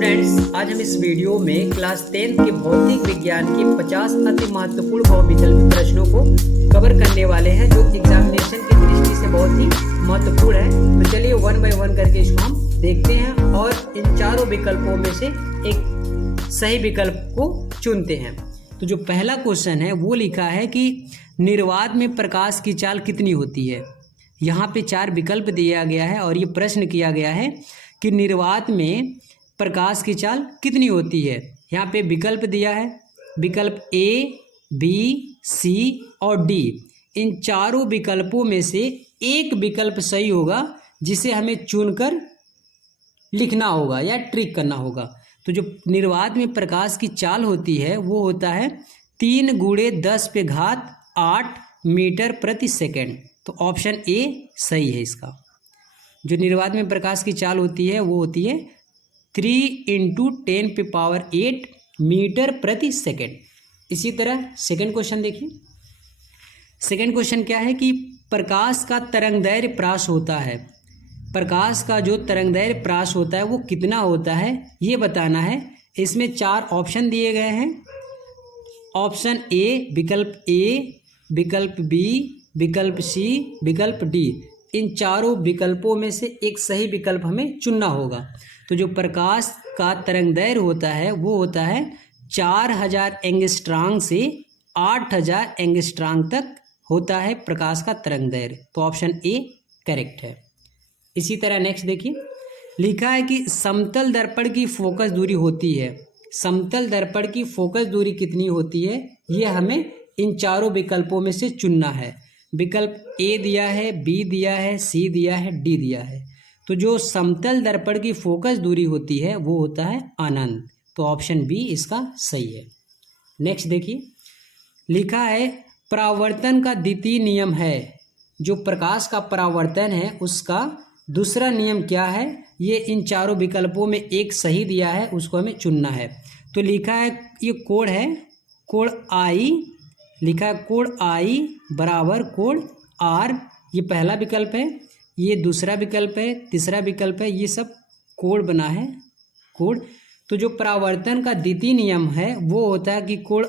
Students, आज हम इस वीडियो में क्लास 10 के भौतिक विज्ञान के 50 अति महत्वपूर्ण बहुविकल्पी प्रश्नों को कवर करने वाले हैं जो एग्जामिनेशन की दृष्टि से बहुत ही महत्वपूर्ण है। तो चलिए वन बाय वन करके इसको हम देखते हैं और इन चारों विकल्पों में से एक सही विकल्प को चुनते हैं। तो जो पहला क्वेश्चन है वो लिखा है कि निर्वात में प्रकाश की चाल कितनी होती है। यहाँ पे चार विकल्प दिया गया है और ये प्रश्न किया गया है कि निर्वात में प्रकाश की चाल कितनी होती है। यहाँ पे विकल्प दिया है, विकल्प ए, बी, सी और डी। इन चारों विकल्पों में से एक विकल्प सही होगा जिसे हमें चुनकर लिखना होगा या ट्रिक करना होगा। तो जो निर्वात में प्रकाश की चाल होती है वो होता है 3 × 10⁸ मीटर प्रति सेकेंड। तो ऑप्शन ए सही है इसका। जो निर्वात में प्रकाश की चाल होती है वो होती है 3 × 10⁸ मीटर प्रति सेकेंड। इसी तरह सेकंड क्वेश्चन देखिए। सेकंड क्वेश्चन क्या है कि प्रकाश का तरंगदैर्घ्य प्रास होता है। प्रकाश का जो तरंगदैर्घ्य प्रास होता है वो कितना होता है ये बताना है। इसमें चार ऑप्शन दिए गए हैं। ऑप्शन ए विकल्प ए, विकल्प बी, विकल्प सी, विकल्प डी। इन चारों विकल्पों में से एक सही विकल्प हमें चुनना होगा। तो जो प्रकाश का तरंगदैर्घ्य होता है वो होता है 4000 एंगस्ट्रॉम से 8000 एंगस्ट्रॉम तक होता है प्रकाश का तरंगदैर्घ्य। तो ऑप्शन ए करेक्ट है। इसी तरह नेक्स्ट देखिए, लिखा है कि समतल दर्पण की फोकस दूरी होती है। समतल दर्पण की फोकस दूरी कितनी होती है ये हमें इन चारों विकल्पों में से चुनना है। विकल्प ए दिया है, बी दिया है, सी दिया है, डी दिया है। तो जो समतल दर्पण की फोकस दूरी होती है वो होता है अनंत। तो ऑप्शन बी इसका सही है। नेक्स्ट देखिए, लिखा है परावर्तन का द्वितीय नियम है। जो प्रकाश का परावर्तन है उसका दूसरा नियम क्या है ये इन चारों विकल्पों में एक सही दिया है, उसको हमें चुनना है। तो लिखा है ये कोण है, कोण आई, लिखा है कोण आई बराबर कोण आर। ये पहला विकल्प है, ये दूसरा विकल्प है, तीसरा विकल्प है, ये सब कोण बना है कोण। तो जो परावर्तन का द्वितीय नियम है वो होता है कि कोण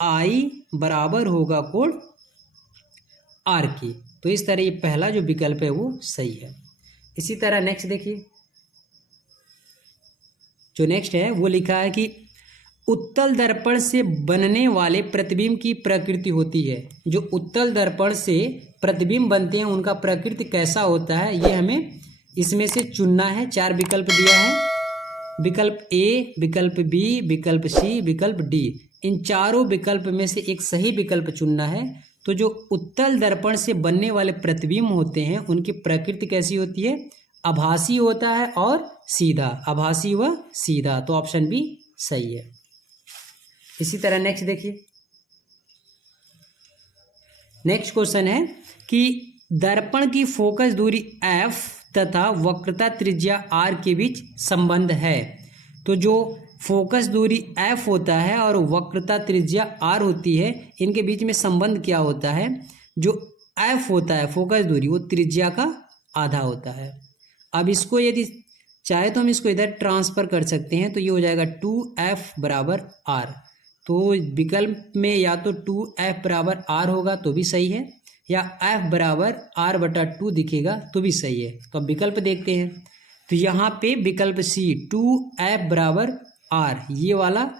आई बराबर होगा कोण आर की। तो इस तरह ये पहला जो विकल्प है वो सही है। इसी तरह नेक्स्ट देखिए, जो नेक्स्ट है वो लिखा है कि उत्तल दर्पण से बनने वाले प्रतिबिंब की प्रकृति होती है। जो उत्तल दर्पण से प्रतिबिंब बनते हैं उनका प्रकृति कैसा होता है ये हमें इसमें से चुनना है। चार विकल्प दिया है, विकल्प ए, विकल्प बी, विकल्प सी, विकल्प डी। इन चारों विकल्प में से एक सही विकल्प चुनना है। तो जो उत्तल दर्पण से बनने वाले प्रतिबिंब होते हैं उनकी प्रकृति कैसी होती है, आभासी होता है और सीधा, आभासी व सीधा। तो ऑप्शन बी सही है। इसी तरह नेक्स्ट देखिए, नेक्स्ट क्वेश्चन है कि दर्पण की फोकस दूरी f तथा वक्रता त्रिज्या r के बीच संबंध है। तो जो फोकस दूरी f होता है और वक्रता त्रिज्या r होती है, इनके बीच में संबंध क्या होता है। जो f होता है फोकस दूरी वो त्रिज्या का आधा होता है। अब इसको यदि चाहे तो हम इसको इधर ट्रांसफर कर सकते हैं। तो ये हो जाएगा 2f बराबर r। तो विकल्प में या तो 2f बराबर r होगा तो भी सही है, या f बराबर r/2 दिखेगा तो भी सही है। तो अब विकल्प देखते हैं। तो यहाँ पे विकल्प सी 2f बराबर r ये वाला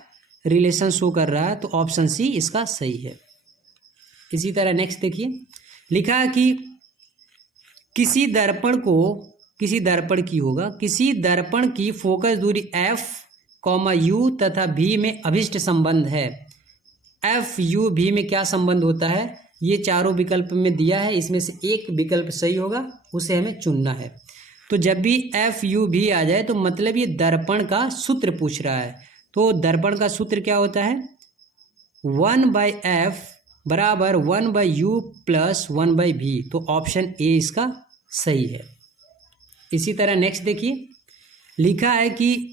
रिलेशन शो कर रहा है। तो ऑप्शन सी इसका सही है। इसी तरह नेक्स्ट देखिए, लिखा है कि किसी दर्पण की फोकस दूरी f, u तथा v में अभिष्ट संबंध है। f, u, v में क्या संबंध होता है ये चारों विकल्प में दिया है। इसमें से एक विकल्प सही होगा, उसे हमें चुनना है। तो जब भी f, u, v आ जाए तो मतलब ये दर्पण का सूत्र पूछ रहा है। तो दर्पण का सूत्र क्या होता है, 1/f बराबर 1/u प्लस 1/v। तो ऑप्शन ए इसका सही है। इसी तरह नेक्स्ट देखिए, लिखा है कि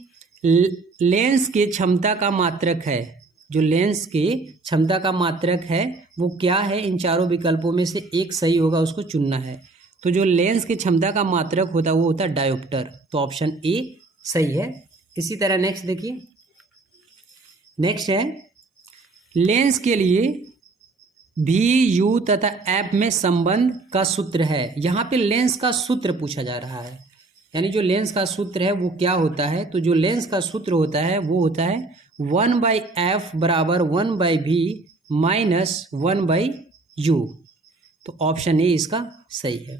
लेंस के क्षमता का मात्रक है। जो लेंस के क्षमता का मात्रक है वो क्या है, इन चारों विकल्पों में से एक सही होगा, उसको चुनना है। तो जो लेंस की क्षमता का मात्रक होता है वो होता है डायोप्टर। तो ऑप्शन ए सही है। इसी तरह नेक्स्ट देखिए, नेक्स्ट है लेंस के लिए भी यू तथा एफ में संबंध का सूत्र है। यहाँ पे लेंस का सूत्र पूछा जा रहा है, यानी जो लेंस का सूत्र है वो क्या होता है। तो जो लेंस का सूत्र होता है वो होता है 1/f बराबर 1/v माइनस 1/u। तो ऑप्शन ए इसका सही है।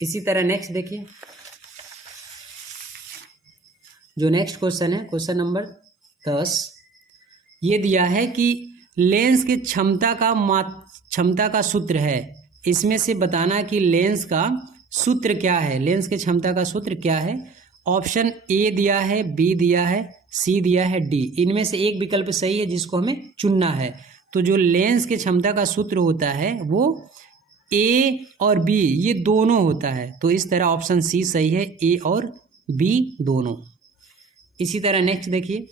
इसी तरह नेक्स्ट देखिए, जो नेक्स्ट क्वेश्चन है क्वेश्चन नंबर 10, ये दिया है कि लेंस की क्षमता का सूत्र है। इसमें से बताना कि लेंस का सूत्र क्या है, लेंस की क्षमता का सूत्र क्या है। ऑप्शन ए दिया है, बी दिया है, सी दिया है, डी। इनमें से एक विकल्प सही है जिसको हमें चुनना है। तो जो लेंस की क्षमता का सूत्र होता है वो ए और बी ये दोनों होता है। तो इस तरह ऑप्शन सी सही है, ए और बी दोनों। इसी तरह नेक्स्ट देखिए,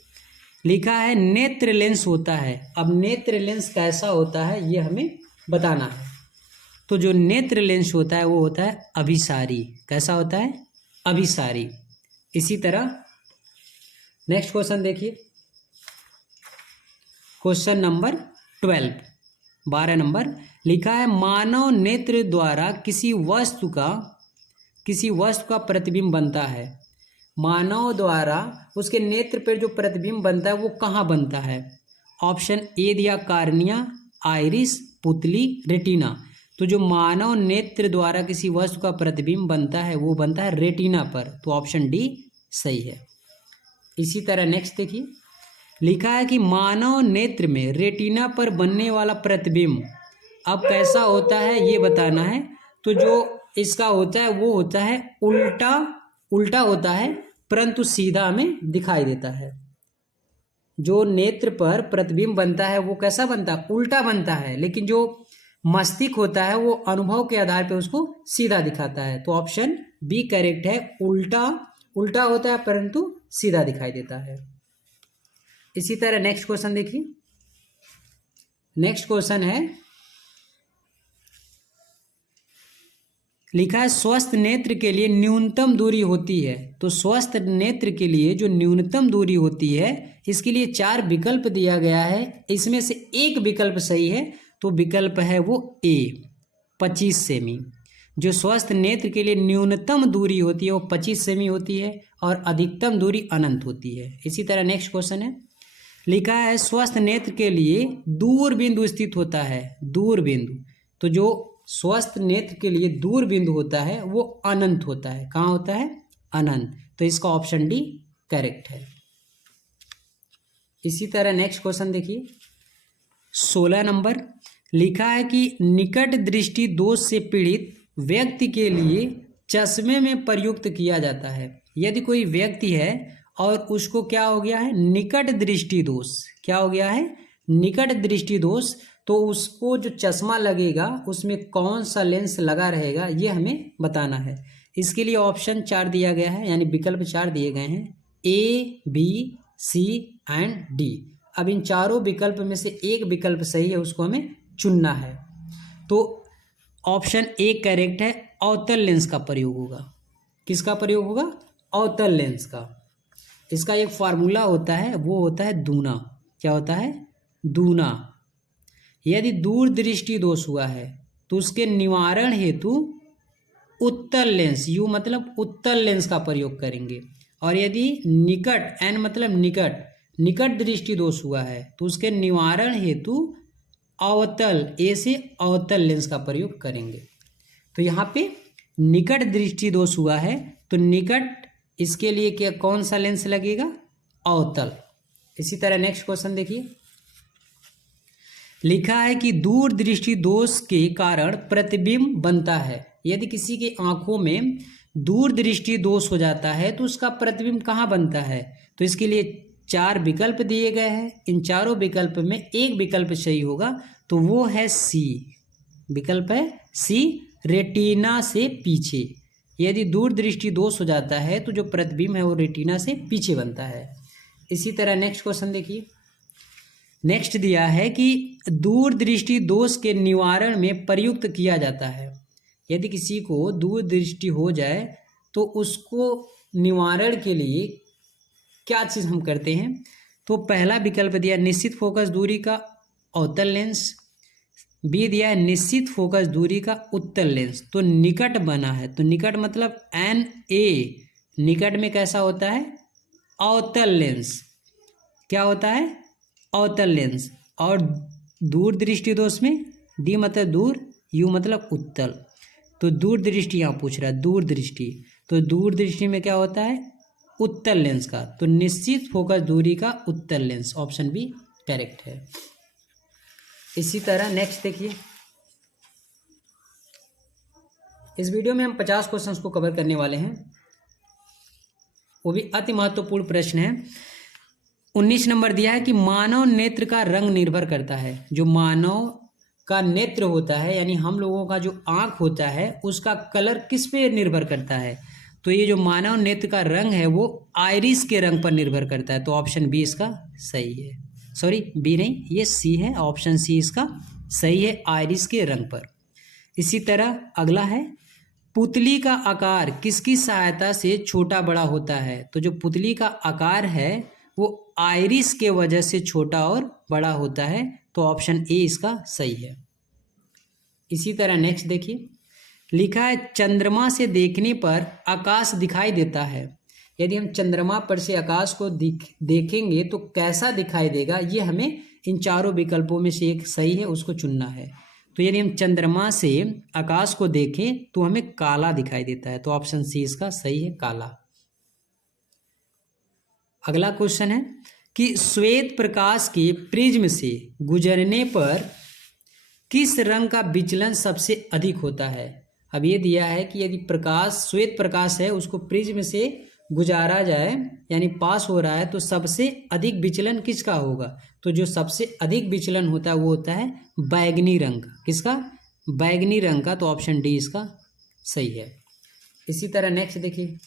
लिखा है नेत्र लेंस होता है। अब नेत्र लेंस कैसा होता है ये हमें बताना है। तो जो नेत्र लेंस होता है वो होता है अभिसारी। कैसा होता है? अभिसारी। इसी तरह नेक्स्ट क्वेश्चन देखिए, क्वेश्चन नंबर 12 नंबर, लिखा है मानव नेत्र द्वारा किसी वस्तु का प्रतिबिंब बनता है। मानव द्वारा उसके नेत्र पर जो प्रतिबिंब बनता है वो कहाँ बनता है। ऑप्शन ए दिया कार्निया, आइरिस, पुतली, रेटिना। तो जो मानव नेत्र द्वारा किसी वस्तु का प्रतिबिंब बनता है वो बनता है रेटिना पर। तो ऑप्शन डी सही है। इसी तरह नेक्स्ट देखिए, लिखा है कि मानव नेत्र में रेटिना पर बनने वाला प्रतिबिंब अब कैसा होता है ये बताना है। तो जो इसका होता है वो होता है उल्टा होता है, परंतु सीधा हमें दिखाई देता है। जो नेत्र पर प्रतिबिंब बनता है वो कैसा बनता है? उल्टा बनता है। लेकिन जो मस्तिष्क होता है वो अनुभव के आधार पर उसको सीधा दिखाता है। तो ऑप्शन बी करेक्ट है, उल्टा होता है परंतु सीधा दिखाई देता है। इसी तरह नेक्स्ट क्वेश्चन देखिए, नेक्स्ट क्वेश्चन है, लिखा है स्वस्थ नेत्र के लिए न्यूनतम दूरी होती है। तो स्वस्थ नेत्र के लिए जो न्यूनतम दूरी होती है इसके लिए 4 विकल्प दिया गया है। इसमें से एक विकल्प सही है, तो विकल्प है वो ए 25 सेमी। जो स्वस्थ नेत्र के लिए न्यूनतम दूरी होती है वो 25 सेमी होती है और अधिकतम दूरी अनंत होती है। इसी तरह नेक्स्ट क्वेश्चन है, लिखा है स्वस्थ नेत्र के लिए दूर बिंदु स्थित होता है। दूर बिंदु, तो जो स्वस्थ नेत्र के लिए दूर बिंदु होता है वो अनंत होता है। कहाँ होता है? अनंत। तो इसका ऑप्शन डी करेक्ट है। इसी तरह नेक्स्ट क्वेश्चन देखिए, 16 नंबर, लिखा है कि निकट दृष्टि दोष से पीड़ित व्यक्ति के लिए चश्मे में प्रयुक्त किया जाता है। यदि कोई व्यक्ति है और उसको क्या हो गया है? निकट दृष्टि दोष। क्या हो गया है? निकट दृष्टि दोष। तो उसको जो चश्मा लगेगा उसमें कौन सा लेंस लगा रहेगा ये हमें बताना है। इसके लिए ऑप्शन 4 दिया गया है, यानी विकल्प 4 दिए गए हैं, ए, बी, सी एंड डी। अब इन चारों विकल्प में से एक विकल्प सही है, उसको हमें चुनना है। तो ऑप्शन ए करेक्ट है, अवतल लेंस का प्रयोग होगा। किसका प्रयोग होगा? अवतल लेंस का। इसका एक फार्मूला होता है, वो होता है दूना। क्या होता है? दूना। यदि दूर दृष्टि दोष हुआ है तो उसके निवारण हेतु उत्तल लेंस, यू मतलब उत्तल लेंस का प्रयोग करेंगे। और यदि निकट, एन मतलब निकट दृष्टि दोष हुआ है तो उसके निवारण हेतु अवतल, ए से अवतल लेंस का प्रयोग करेंगे। तो यहाँ पे निकट दृष्टि दोष हुआ है तो निकट, इसके लिए क्या कौन सा लेंस लगेगा? अवतल। इसी तरह नेक्स्ट क्वेश्चन देखिए, लिखा है कि दूर दृष्टि दोष के कारण प्रतिबिंब बनता है। यदि किसी के आंखों में दूर दृष्टि दोष हो जाता है तो उसका प्रतिबिंब कहाँ बनता है। तो इसके लिए 4 विकल्प दिए गए हैं। इन चारों विकल्प में एक विकल्प सही होगा, तो वो है सी। विकल्प है सी, रेटिना से पीछे। यदि दूर दृष्टि दोष हो जाता है तो जो प्रतिबिंब है वो रेटिना से पीछे बनता है। इसी तरह नेक्स्ट क्वेश्चन देखिए, नेक्स्ट दिया है कि दूर दृष्टि दोष के निवारण में प्रयुक्त किया जाता है। यदि किसी को दूर दृष्टि हो जाए तो उसको निवारण के लिए क्या चीज़ हम करते हैं। तो पहला विकल्प दिया निश्चित फोकस दूरी का अवतल लेंस, बी दिया है निश्चित फोकस दूरी का उत्तल लेंस। तो निकट बना है, तो निकट मतलब एन ए, निकट में कैसा होता है, अवतल लेंस। क्या होता है, अवतल लेंस। और दूर दृष्टि दोष में डी मतलब दूर, यू मतलब उत्तल। तो दूर दृष्टि यहाँ पूछ रहा है, दूर दृष्टि, तो दूर दृष्टि में क्या होता है, उत्तल लेंस का। तो निश्चित फोकस दूरी का उत्तल लेंस, ऑप्शन बी करेक्ट है। इसी तरह नेक्स्ट देखिए, इस वीडियो में हम 50 क्वेश्चंस को कवर करने वाले हैं, वो भी अति महत्वपूर्ण प्रश्न है। 19 नंबर दिया है कि मानव नेत्र का रंग निर्भर करता है। जो मानव का नेत्र होता है, यानी हम लोगों का जो आँख होता है, उसका कलर किस पे निर्भर करता है। तो ये जो मानव नेत्र का रंग है वो आइरिस के रंग पर निर्भर करता है। तो ऑप्शन बी इसका सही है, सॉरी बी नहीं, ये सी है, ऑप्शन सी इसका सही है, आइरिस के रंग पर। इसी तरह अगला है, पुतली का आकार किसकी सहायता से छोटा बड़ा होता है। तो जो पुतली का आकार है वो आइरिस के वजह से छोटा और बड़ा होता है। तो ऑप्शन ए इसका सही है। इसी तरह नेक्स्ट देखिए, लिखा है चंद्रमा से देखने पर आकाश दिखाई देता है। यदि हम चंद्रमा पर से आकाश को देखेंगे तो कैसा दिखाई देगा, ये हमें इन चारों विकल्पों में से एक सही है, उसको चुनना है। तो यदि हम चंद्रमा से आकाश को देखें तो हमें काला दिखाई देता है। तो ऑप्शन सी इसका सही है, काला। अगला क्वेश्चन है कि श्वेत प्रकाश के प्रिज्म से गुजरने पर किस रंग का विचलन सबसे अधिक होता है। अब ये दिया है कि यदि प्रकाश, श्वेत प्रकाश है, उसको प्रिज्म से गुजारा जाए, यानी पास हो रहा है, तो सबसे अधिक विचलन किसका होगा। तो जो सबसे अधिक विचलन होता है वो होता है बैगनी रंग। किसका, बैगनी रंग का। तो ऑप्शन डी इसका सही है। इसी तरह नेक्स्ट देखिए,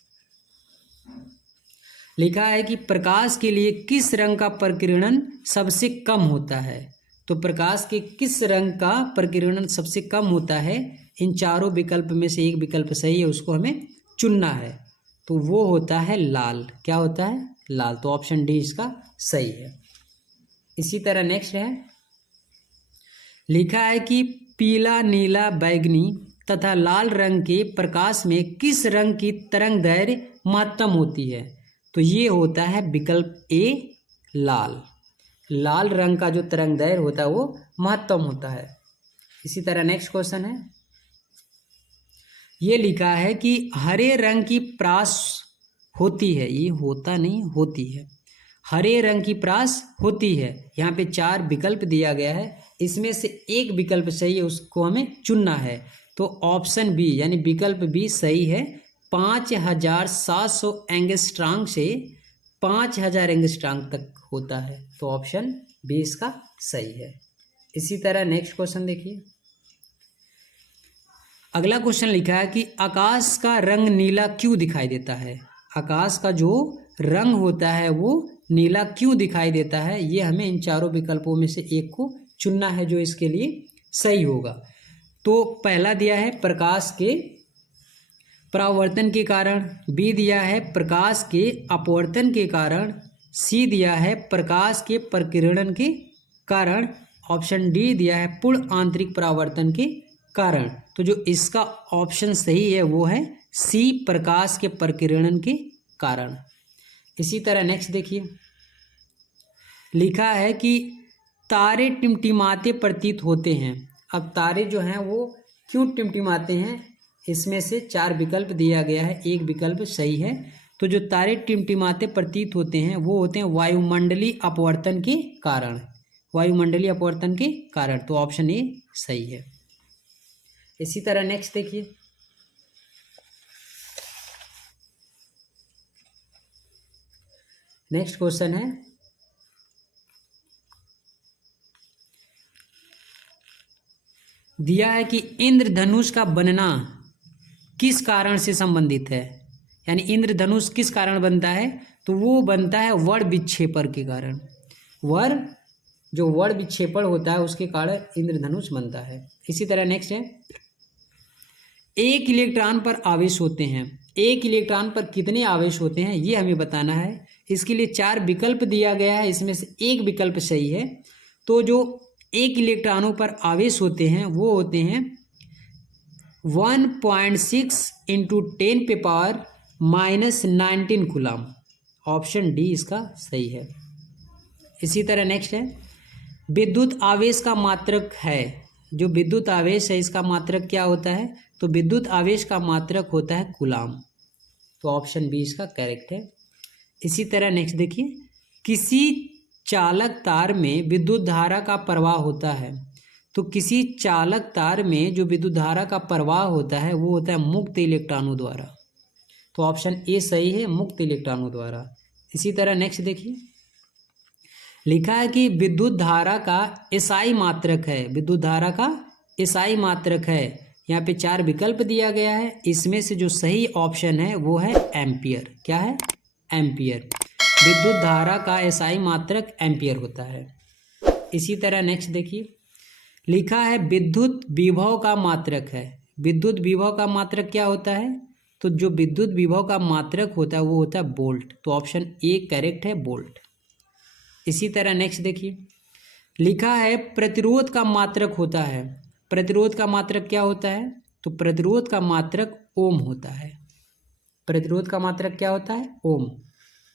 लिखा है कि प्रकाश के लिए किस रंग का प्रकीर्णन सबसे कम होता है। तो प्रकाश के किस रंग का प्रकीर्णन सबसे कम होता है, इन चारों विकल्प में से एक विकल्प सही है, उसको हमें चुनना है। तो वो होता है लाल। क्या होता है, लाल। तो ऑप्शन डी इसका सही है। इसी तरह नेक्स्ट है, लिखा है कि पीला, नीला, बैगनी तथा लाल रंग के प्रकाश में किस रंग की तरंग दैर्घ्य महत्तम होती है। तो ये होता है विकल्प ए, लाल। लाल रंग का जो तरंग दैर्घ्य होता है वो महत्तम होता है। इसी तरह नेक्स्ट क्वेश्चन है, ये लिखा है कि हरे रंग की प्रास होती है, ये होता नहीं, होती है, हरे रंग की प्रास होती है। यहाँ पे 4 विकल्प दिया गया है, इसमें से एक विकल्प सही है, उसको हमें चुनना है। तो ऑप्शन बी यानी विकल्प बी सही है। 5700 एंगस्ट्रॉम से 5000 एंगस्ट्रॉम तक होता है। तो ऑप्शन बी इसका सही है। इसी तरह नेक्स्ट क्वेश्चन देखिए, अगला क्वेश्चन लिखा है कि आकाश का रंग नीला क्यों दिखाई देता है। आकाश का जो रंग होता है वो नीला क्यों दिखाई देता है, ये हमें इन चारों विकल्पों में से एक को चुनना है जो इसके लिए सही होगा। तो पहला दिया है प्रकाश के परावर्तन के कारण, बी दिया है प्रकाश के अपवर्तन के कारण, सी दिया है प्रकाश के प्रकीर्णन के कारण, ऑप्शन डी दिया है पूर्ण आंतरिक परावर्तन के कारण। तो जो इसका ऑप्शन सही है वो है सी, प्रकाश के प्रकीर्णन के कारण। इसी तरह नेक्स्ट देखिए, लिखा है कि तारे टिमटिमाते प्रतीत होते हैं। अब तारे जो हैं वो क्यों टिमटिमाते हैं, इसमें से 4 विकल्प दिया गया है, एक विकल्प सही है। तो जो तारे टिमटिमाते प्रतीत होते हैं वो होते हैं वायुमंडलीय अपवर्तन के कारण, वायुमंडलीय अपवर्तन के कारण। तो ऑप्शन ए सही है। इसी तरह नेक्स्ट देखिए, नेक्स्ट क्वेश्चन है, दिया है कि इंद्रधनुष का बनना किस कारण से संबंधित है। यानी इंद्रधनुष किस कारण बनता है, तो वो बनता है वर्ण विक्षेपण के कारण। जो वर्ण विक्षेपण होता है उसके कारण इंद्रधनुष बनता है। इसी तरह नेक्स्ट है, एक इलेक्ट्रॉन पर आवेश होते हैं, एक इलेक्ट्रॉन पर कितने आवेश होते हैं ये हमें बताना है। इसके लिए 4 विकल्प दिया गया है, इसमें से एक विकल्प सही है। तो जो एक इलेक्ट्रॉनों पर आवेश होते हैं वो होते हैं 1.6 इंटू 10 पे पावर -19 कूलम। ऑप्शन डी इसका सही है। इसी तरह नेक्स्ट है, विद्युत आवेश का मात्रक है, जो विद्युत आवेश है इसका मात्रक क्या होता है, तो विद्युत आवेश का मात्रक होता है कूलम। तो ऑप्शन बी इसका करेक्ट है। इसी तरह नेक्स्ट देखिए, किसी चालक तार में विद्युत धारा का प्रवाह होता है, तो किसी चालक तार में जो विद्युत धारा का प्रवाह होता है वो होता है मुक्त इलेक्ट्रॉनों द्वारा। तो ऑप्शन ए सही है, मुक्त इलेक्ट्रॉनों द्वारा। इसी तरह नेक्स्ट देखिए, लिखा है कि विद्युत धारा का एसआई मात्रक है, विद्युत धारा का एसआई मात्रक है। यहाँ पे 4 विकल्प दिया गया है, इसमें से जो सही ऑप्शन है वो है एम्पियर। क्या है? एम्पियर। विद्युत धारा का एसआई मात्रक एम्पियर होता है। इसी तरह नेक्स्ट देखिए, लिखा है विद्युत विभव का मात्रक है। विद्युत विभव का मात्रक क्या होता है, तो जो विद्युत विभव का मात्रक होता है वो होता है वोल्ट। तो ऑप्शन ए करेक्ट है, वोल्ट। इसी तरह नेक्स्ट देखिए, लिखा है प्रतिरोध का मात्रक होता है। प्रतिरोध का मात्रक क्या होता है, तो प्रतिरोध का मात्रक ओम होता है। प्रतिरोध का मात्रक क्या होता है, ओम।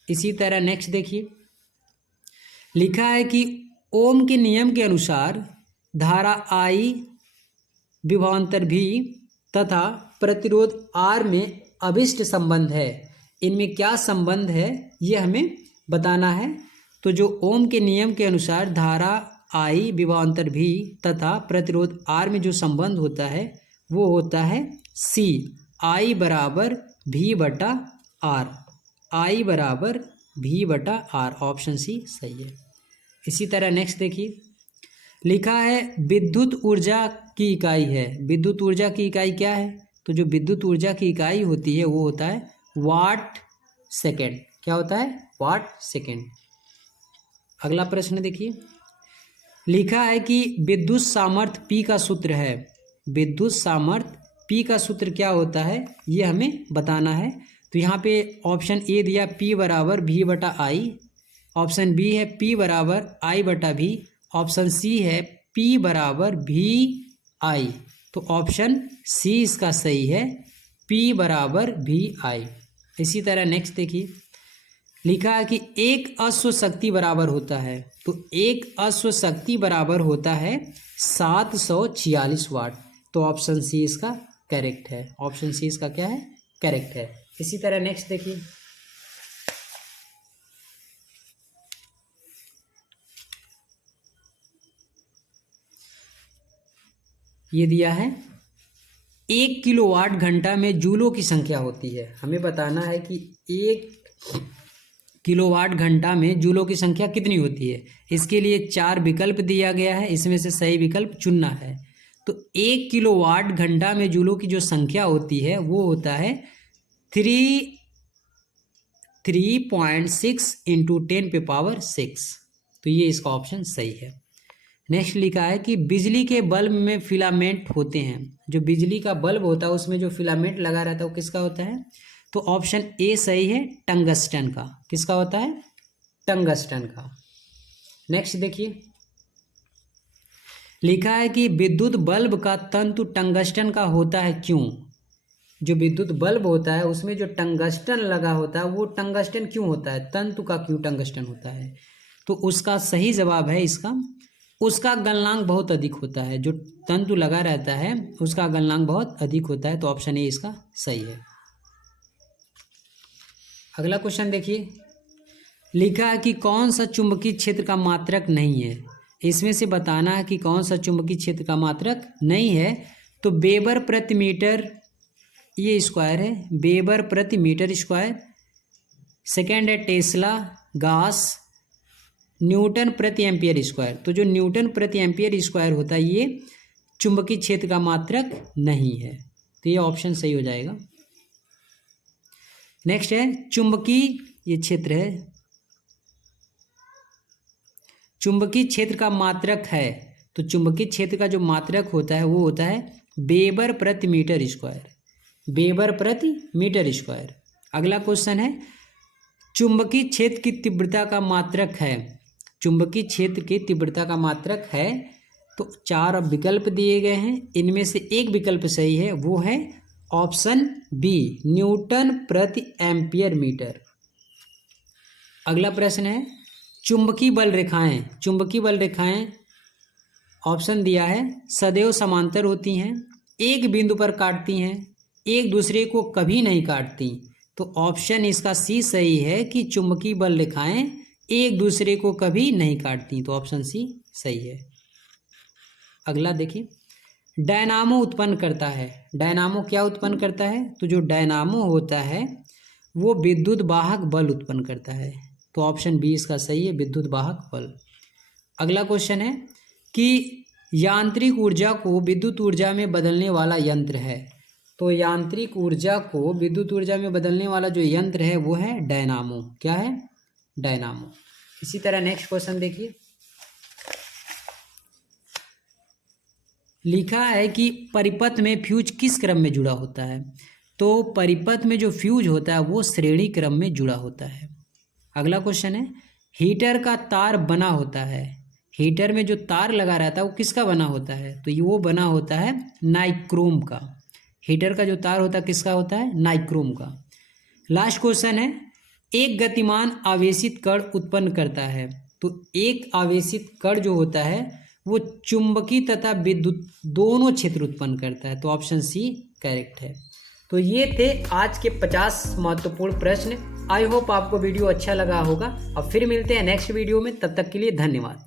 इसी तरह नेक्स्ट देखिए, लिखा है कि ओम के नियम के अनुसार धारा I विभवांतर V तथा प्रतिरोध R में अभिष्ट संबंध है। इनमें क्या संबंध है ये हमें बताना है। तो जो ओम के नियम के अनुसार धारा I विभवांतर V तथा प्रतिरोध R में जो संबंध होता है वो होता है C, I बराबर V बटा R। I बराबर V बटा R। ऑप्शन सी सही है। इसी तरह नेक्स्ट देखिए, लिखा है विद्युत ऊर्जा की इकाई है। विद्युत ऊर्जा की इकाई क्या है, तो जो विद्युत ऊर्जा की इकाई होती है वो होता है वाट सेकेंड। क्या होता है, वाट सेकेंड। अगला प्रश्न देखिए, लिखा है कि विद्युत सामर्थ्य P का सूत्र है। विद्युत सामर्थ्य P का सूत्र क्या होता है ये हमें बताना है। तो यहाँ पे ऑप्शन ए दिया P बराबर V बटा I, ऑप्शन बी है P बराबर I बटा V, ऑप्शन सी है P बराबर VI। तो ऑप्शन सी इसका सही है, P बराबर VI। इसी तरह नेक्स्ट देखिए, लिखा है कि एक अश्व शक्ति बराबर होता है। तो एक अश्व शक्ति बराबर होता है 746 वाट। तो ऑप्शन सी इसका करेक्ट है। ऑप्शन सी इसका क्या है, करेक्ट है। इसी तरह नेक्स्ट देखिए, ये दिया है 1 किलोवाट घंटा में जूलों की संख्या होती है। हमें बताना है कि 1 किलोवाट घंटा में जूलों की संख्या कितनी होती है। इसके लिए 4 विकल्प दिया गया है, इसमें से सही विकल्प चुनना है। तो 1 किलोवाट घंटा में जूलों की जो संख्या होती है वो होता है 3.6 इंटू 10 पे पावर 6। तो ये इसका ऑप्शन सही है। नेक्स्ट लिखा है कि बिजली के बल्ब में फिलामेंट होते हैं। जो बिजली का बल्ब होता है उसमें जो फिलामेंट लगा रहता है वो किसका होता है, तो ऑप्शन ए सही है, टंगस्टन का। किसका होता है, टंगस्टन का। नेक्स्ट देखिए, लिखा है कि विद्युत बल्ब का तंतु टंगस्टन का होता है क्यों। जो विद्युत बल्ब होता है उसमें जो टंगस्टन लगा होता है वो टंगस्टन क्यों होता है, तंतु का क्यों टंगस्टन होता है। तो उसका सही जवाब है इसका, उसका गलनांक बहुत अधिक होता है। जो तंतु लगा रहता है उसका गलनांक बहुत अधिक होता है। तो ऑप्शन ए इसका सही है। अगला क्वेश्चन देखिए, लिखा है कि कौन सा चुंबकीय क्षेत्र का मात्रक नहीं है। इसमें से बताना है कि कौन सा चुंबकीय क्षेत्र का मात्रक नहीं है। तो वेबर प्रति मीटर, ये स्क्वायर है, वेबर प्रति मीटर स्क्वायर। सेकेंड है टेस्ला, गास, न्यूटन प्रति एम्पियर स्क्वायर। तो जो न्यूटन प्रति एम्पियर स्क्वायर होता है ये चुंबकीय क्षेत्र का मात्रक नहीं है। तो ये ऑप्शन सही हो जाएगा। नेक्स्ट है चुंबकीय, ये क्षेत्र है, चुंबकीय क्षेत्र का मात्रक है। तो चुंबकीय क्षेत्र का जो मात्रक होता है वो होता है वेबर प्रति मीटर स्क्वायर। वेबर प्रति मीटर स्क्वायर। अगला क्वेश्चन है चुंबकीय क्षेत्र की तीव्रता का मात्रक है, चुंबकीय क्षेत्र की तीव्रता का मात्रक है। तो 4 विकल्प दिए गए हैं, इनमें से एक विकल्प सही है, वो है ऑप्शन बी, न्यूटन प्रति एम्पियर मीटर। अगला प्रश्न है, चुंबकीय बल रेखाएं, चुंबकीय बल रेखाएं ऑप्शन दिया है सदैव समांतर होती हैं, एक बिंदु पर काटती हैं, एक दूसरे को कभी नहीं काटती। तो ऑप्शन इसका सी सही है कि चुंबकीय बल रेखाएं एक दूसरे को कभी नहीं काटती, तो ऑप्शन सी सही है। अगला देखिए, डायनामो उत्पन्न करता है, डायनामो क्या उत्पन्न करता है? तो जो डायनामो होता है वो विद्युत वाहक बल उत्पन्न करता है, तो ऑप्शन बी इसका सही है, विद्युत वाहक बल। अगला क्वेश्चन है कि यांत्रिक ऊर्जा को विद्युत ऊर्जा में बदलने वाला यंत्र है, तो यांत्रिक ऊर्जा को विद्युत ऊर्जा में बदलने वाला जो यंत्र है वो है डायनामो। क्या है? डायनामो। इसी तरह नेक्स्ट क्वेश्चन देखिए, लिखा है कि परिपथ में फ्यूज किस क्रम में जुड़ा होता है? तो परिपथ में जो फ्यूज होता है वो श्रेणी क्रम में जुड़ा होता है। अगला क्वेश्चन है, हीटर का तार बना होता है, हीटर में जो तार लगा रहता है वो किसका बना होता है? तो ये वो बना होता है नाइक्रोम का। हीटर का जो तार होता है किसका होता है? नाइक्रोम का। लास्ट क्वेश्चन है, एक गतिमान आवेशित कण उत्पन्न करता है, तो एक आवेशित कण जो होता है वो चुंबकीय तथा विद्युत दोनों क्षेत्र उत्पन्न करता है, तो ऑप्शन सी करेक्ट है। तो ये थे आज के 50 महत्वपूर्ण प्रश्न। आई होप आपको वीडियो अच्छा लगा होगा। अब फिर मिलते हैं नेक्स्ट वीडियो में, तब तक के लिए धन्यवाद।